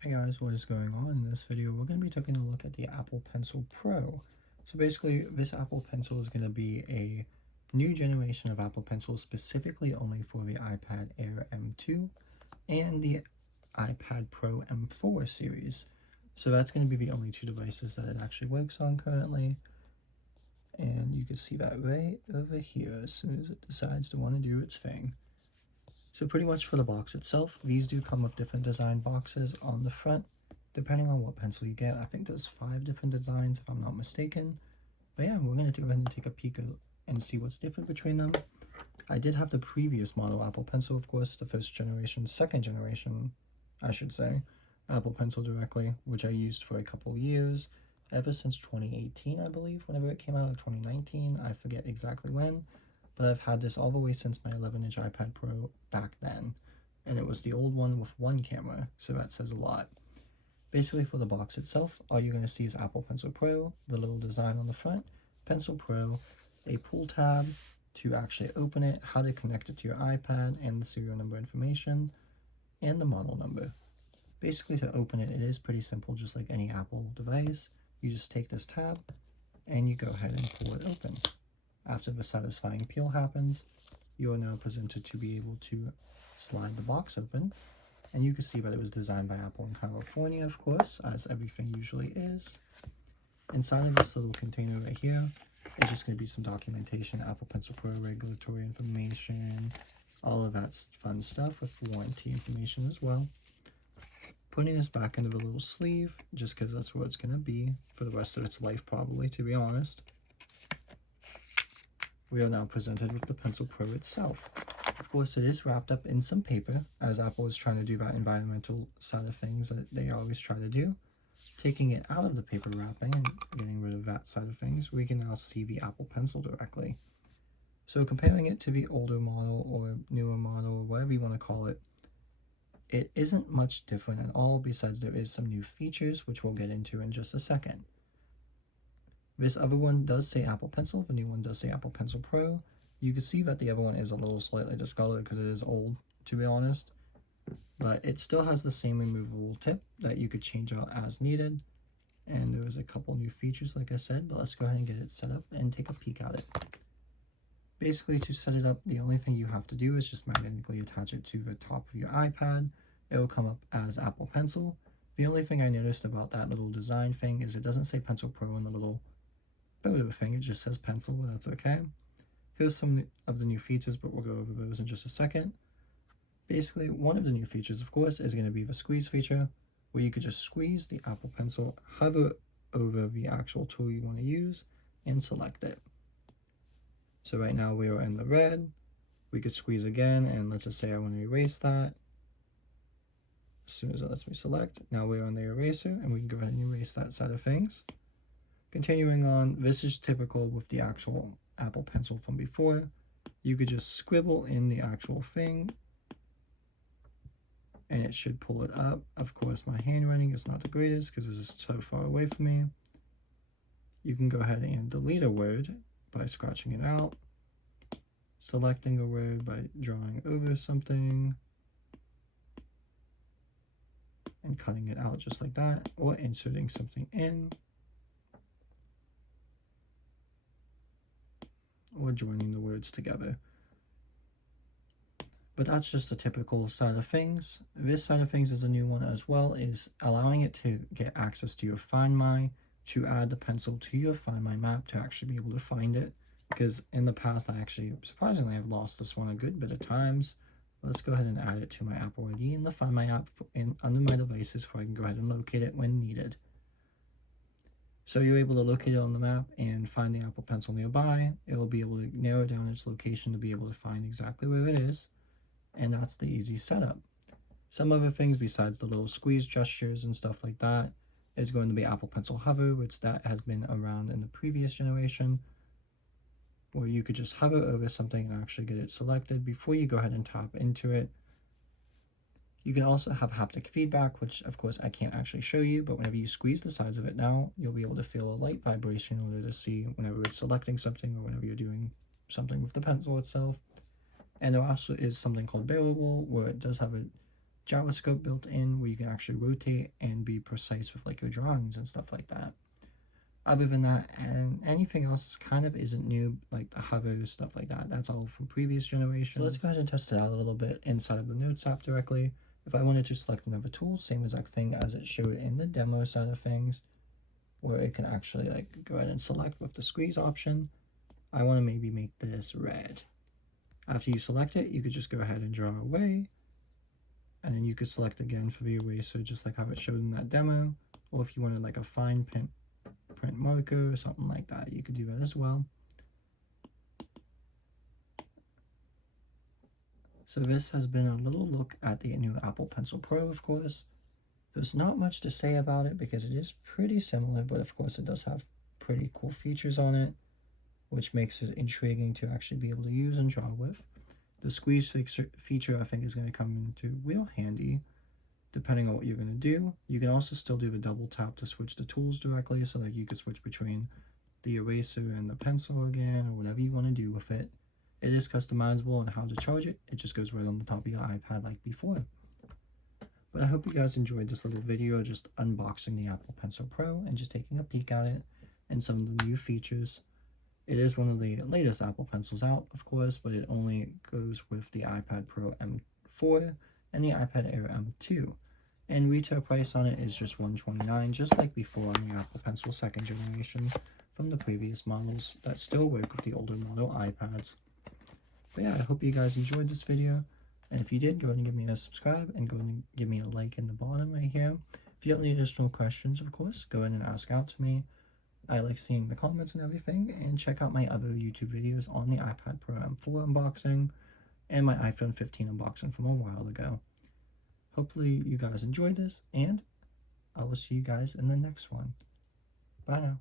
Hey guys, what is going on? In this video, we're going to be taking a look at the Apple Pencil Pro. So basically, this Apple Pencil is going to be a new generation of Apple Pencil specifically only for the iPad Air M2 and the iPad Pro M4 series. So that's going to be the only two devices that it actually works on currently. And you can see that right over here as soon as it decides to want to do its thing. So pretty much for the box itself, these do come with different design boxes on the front, depending on what pencil you get. I think there's 5 different designs if I'm not mistaken. But yeah, we're going to go ahead and take a peek and see what's different between them. I did have the previous model Apple Pencil, of course, the second generation, I should say, Apple Pencil directly, which I used for a couple years, ever since 2018, I believe, whenever it came out, or 2019, I forget exactly when. But I've had this all the way since my 11-inch iPad Pro back then, and it was the old one with one camera, so that says a lot. Basically, for the box itself, all you're going to see is Apple Pencil Pro, the little design on the front, Pencil Pro, a pull tab to actually open it, how to connect it to your iPad, and the serial number information, and the model number. Basically, to open it, it is pretty simple, just like any Apple device. You just take this tab, and you go ahead and pull it open. After the satisfying peel happens, you are now presented to be able to slide the box open, and you can see that it was designed by Apple in California, of course, as everything usually is. Inside of this little container right here is just going to be some documentation, Apple Pencil Pro regulatory information, all of that fun stuff with warranty information as well. Putting this back into the little sleeve, just because that's where it's going to be for the rest of its life probably, to be honest. We are now presented with the Pencil Pro itself. Of course, it is wrapped up in some paper, as Apple is trying to do that environmental side of things that they always try to do. Taking it out of the paper wrapping and getting rid of that side of things, we can now see the Apple Pencil directly. So comparing it to the older model or newer model or whatever you want to call it, it isn't much different at all, besides there is some new features, which we'll get into in just a second. This other one does say Apple Pencil, the new one does say Apple Pencil Pro. You can see that the other one is a little slightly discolored because it is old, to be honest. But it still has the same removable tip that you could change out as needed. And there's a couple new features, like I said, but let's go ahead and get it set up and take a peek at it. Basically, to set it up, the only thing you have to do is just magnetically attach it to the top of your iPad. It will come up as Apple Pencil. The only thing I noticed about that little design thing is it doesn't say Pencil Pro in the little photo thing, it just says pencil, but that's okay. Here's some of the new features, but we'll go over those in just a second. Basically, one of the new features, of course, is going to be the squeeze feature, where you could just squeeze the Apple Pencil, hover over the actual tool you want to use, and select it. So right now we are in the red. We could squeeze again, and let's just say I want to erase that. As soon as it lets me select, now we're on the eraser, and we can go ahead and erase that side of things. Continuing on, this is typical with the actual Apple Pencil from before. You could just scribble in the actual thing, and it should pull it up. Of course, my handwriting is not the greatest because this is so far away from me. You can go ahead and delete a word by scratching it out, selecting a word by drawing over something, and cutting it out just like that, or inserting something in, or joining the words together. But that's just a typical side of things. This side of things is a new one as well, is allowing it to get access to your Find My, to add the pencil to your Find My map to actually be able to find it. Because in the past, I actually, surprisingly, have lost this one a good bit of times. Let's go ahead and add it to my Apple ID in the Find My app under my devices, so I can go ahead and locate it when needed. So you're able to locate it on the map and find the Apple Pencil nearby. It will be able to narrow down its location to be able to find exactly where it is. And that's the easy setup. Some other things besides the little squeeze gestures and stuff like that is going to be Apple Pencil Hover, which that has been around in the previous generation, where you could just hover over something and actually get it selected before you go ahead and tap into it. You can also have haptic feedback, which of course I can't actually show you, but whenever you squeeze the sides of it now, you'll be able to feel a light vibration in order to see whenever it's selecting something or whenever you're doing something with the pencil itself. And there also is something called bearable, where it does have a gyroscope built in where you can actually rotate and be precise with like your drawings and stuff like that. Other than that, and anything else kind of isn't new, like the hovers, stuff like that. That's all from previous generations. So let's go ahead and test it out a little bit inside of the Notes app directly. If I wanted to select another tool, same exact thing as it showed in the demo side of things, where it can actually like go ahead and select with the squeeze option. I want to maybe make this red. After you select it, you could just go ahead and draw away, and then you could select again for the eraser, just like how it showed in that demo. Or if you wanted like a fine print marker or something like that, you could do that as well. So this has been a little look at the new Apple Pencil Pro, of course. There's not much to say about it because it is pretty similar, but of course it does have pretty cool features on it, which makes it intriguing to actually be able to use and draw with. The squeeze feature I think is going to come into real handy depending on what you're going to do. You can also still do the double tap to switch the tools directly, so like you could switch between the eraser and the pencil again, or whatever you want to do with it. It is customizable on how to charge it. It just goes right on the top of your iPad like before. But I hope you guys enjoyed this little video just unboxing the Apple Pencil Pro and just taking a peek at it and some of the new features. It is one of the latest Apple Pencils out, of course, but it only goes with the iPad Pro M4 and the iPad Air M2. And retail price on it is just $129, just like before on the Apple Pencil 2nd generation from the previous models that still work with the older model iPads. But yeah, I hope you guys enjoyed this video. And if you did, go ahead and give me a subscribe and go ahead and give me a like in the bottom right here. If you have any additional questions, of course, go ahead and ask out to me. I like seeing the comments and everything, and check out my other YouTube videos on the iPad Pro M4 unboxing and my iPhone 15 unboxing from a while ago. Hopefully you guys enjoyed this, and I will see you guys in the next one. Bye now.